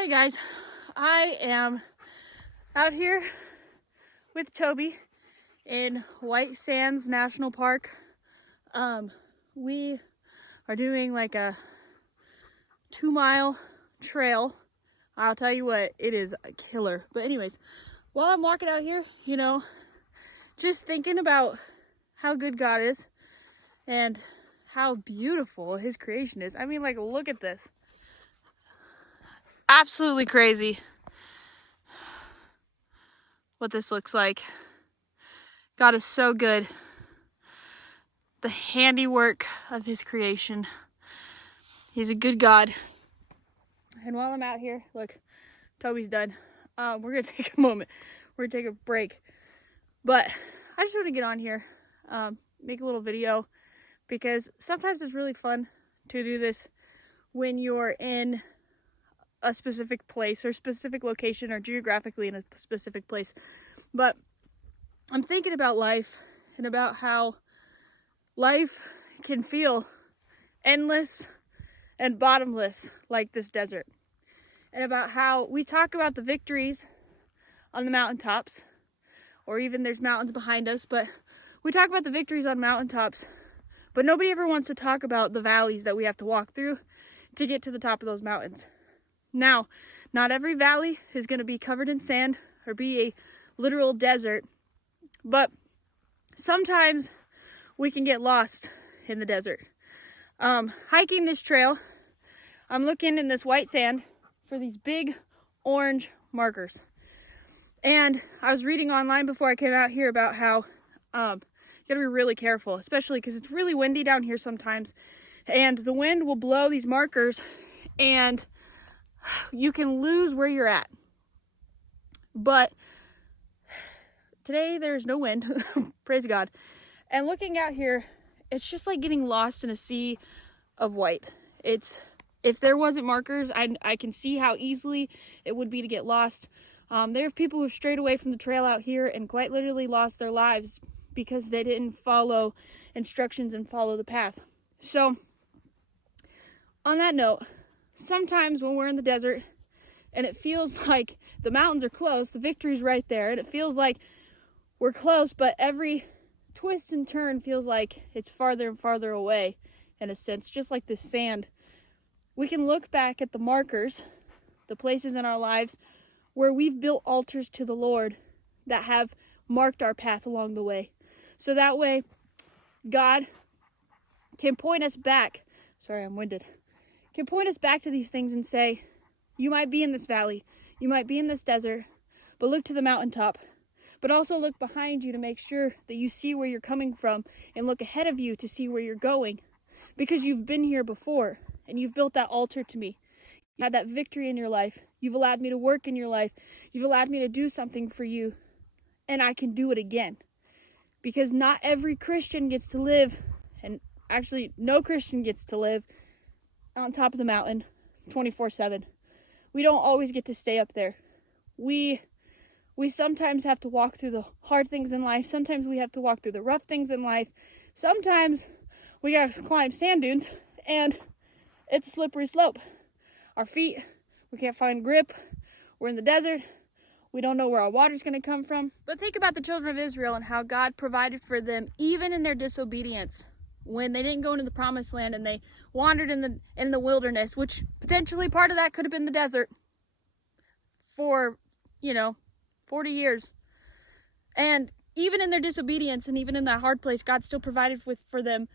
Hey guys, I am out here with Toby in White Sands National Park. We are doing like a 2-mile trail. I'll tell you what, it is a killer. But anyways, while I'm walking out here, just thinking about how good God is and how beautiful his creation is. I mean, like, look at this. Absolutely crazy what this looks like. God is so good. The handiwork of his creation. He's a good God. And while I'm out here, look, Toby's done. We're gonna take a moment. We're gonna take a break. But I just want to get on here, make a little video, because sometimes it's really fun to do this when you're in a specific place or specific location or geographically in a specific place. But I'm thinking about life and about how life can feel endless and bottomless like this desert. And about how we talk about the victories on the mountaintops, or even there's mountains behind us, but we talk about the victories on mountaintops, but nobody ever wants to talk about the valleys that we have to walk through to get to the top of those mountains. Now, not every valley is going to be covered in sand or be a literal desert, but sometimes we can get lost in the desert. Hiking this trail, I'm looking in this white sand for these big orange markers. And I was reading online before I came out here about how you gotta be really careful, especially because it's really windy down here sometimes. And the wind will blow these markers and you can lose where you're at. But today there's no wind, praise God. And looking out here, it's just like getting lost in a sea of white. If there wasn't markers, I can see how easily it would be to get lost. There are people who've strayed away from the trail out here and quite literally lost their lives because they didn't follow instructions and follow the path. So, on that note, sometimes when we're in the desert and it feels like the mountains are close, the victory's right there, and it feels like we're close, but every twist and turn feels like it's farther and farther away, in a sense, just like this sand. We can look back at the markers, the places in our lives where we've built altars to the Lord that have marked our path along the way. So that way, God can point us back. Sorry, I'm winded. Can point us back to these things and say, you might be in this valley, you might be in this desert, but look to the mountaintop. But also look behind you to make sure that you see where you're coming from, and look ahead of you to see where you're going. Because you've been here before, and you've built that altar to me. You had that victory in your life. You've allowed me to work in your life. You've allowed me to do something for you, and I can do it again. Because not every Christian gets to live, and actually no Christian gets to live on top of the mountain 24/7. We don't always get to stay up there. We sometimes have to walk through the hard things in life. Sometimes we have to walk through the rough things in life. Sometimes we gotta climb sand dunes, and it's a slippery slope. Our feet, we can't find grip. We're in the desert. We don't know where our water's going to come from. But think about the children of Israel and how God provided for them even in their disobedience. When they didn't go into the promised land and they wandered in the wilderness, which potentially part of that could have been the desert for, 40 years. And even in their disobedience and even in that hard place, God still provided for them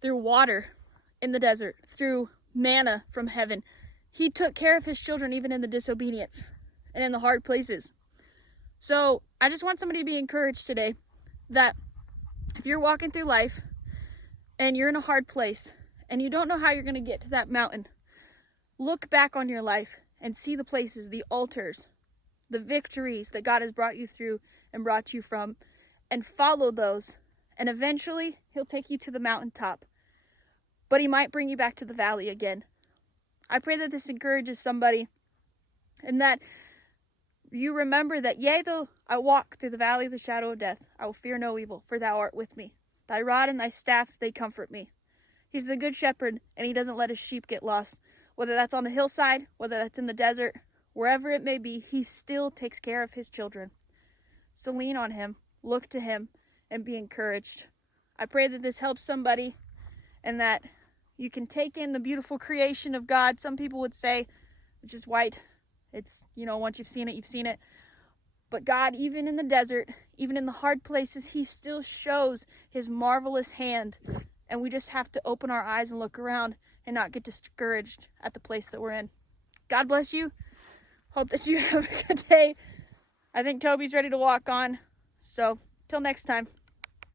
through water in the desert, through manna from heaven. He took care of his children even in the disobedience and in the hard places. So I just want somebody to be encouraged today that if you're walking through life and you're in a hard place and you don't know how you're going to get to that mountain, look back on your life and see the places, the altars, the victories that God has brought you through and brought you from, and follow those. And eventually he'll take you to the mountaintop, but he might bring you back to the valley again. I pray that this encourages somebody, and that you remember that, yea, though I walk through the valley of the shadow of death, I will fear no evil, for thou art with me. Thy rod and thy staff, they comfort me. He's the good shepherd, and he doesn't let his sheep get lost. Whether that's on the hillside, whether that's in the desert, wherever it may be, he still takes care of his children. So lean on him, look to him, and be encouraged. I pray that this helps somebody and that you can take in the beautiful creation of God. Some people would say, which is white. It's, once you've seen it, you've seen it. But God, even in the desert, even in the hard places, he still shows his marvelous hand. And we just have to open our eyes and look around and not get discouraged at the place that we're in. God bless you. Hope that you have a good day. I think Toby's ready to walk on. So, till next time.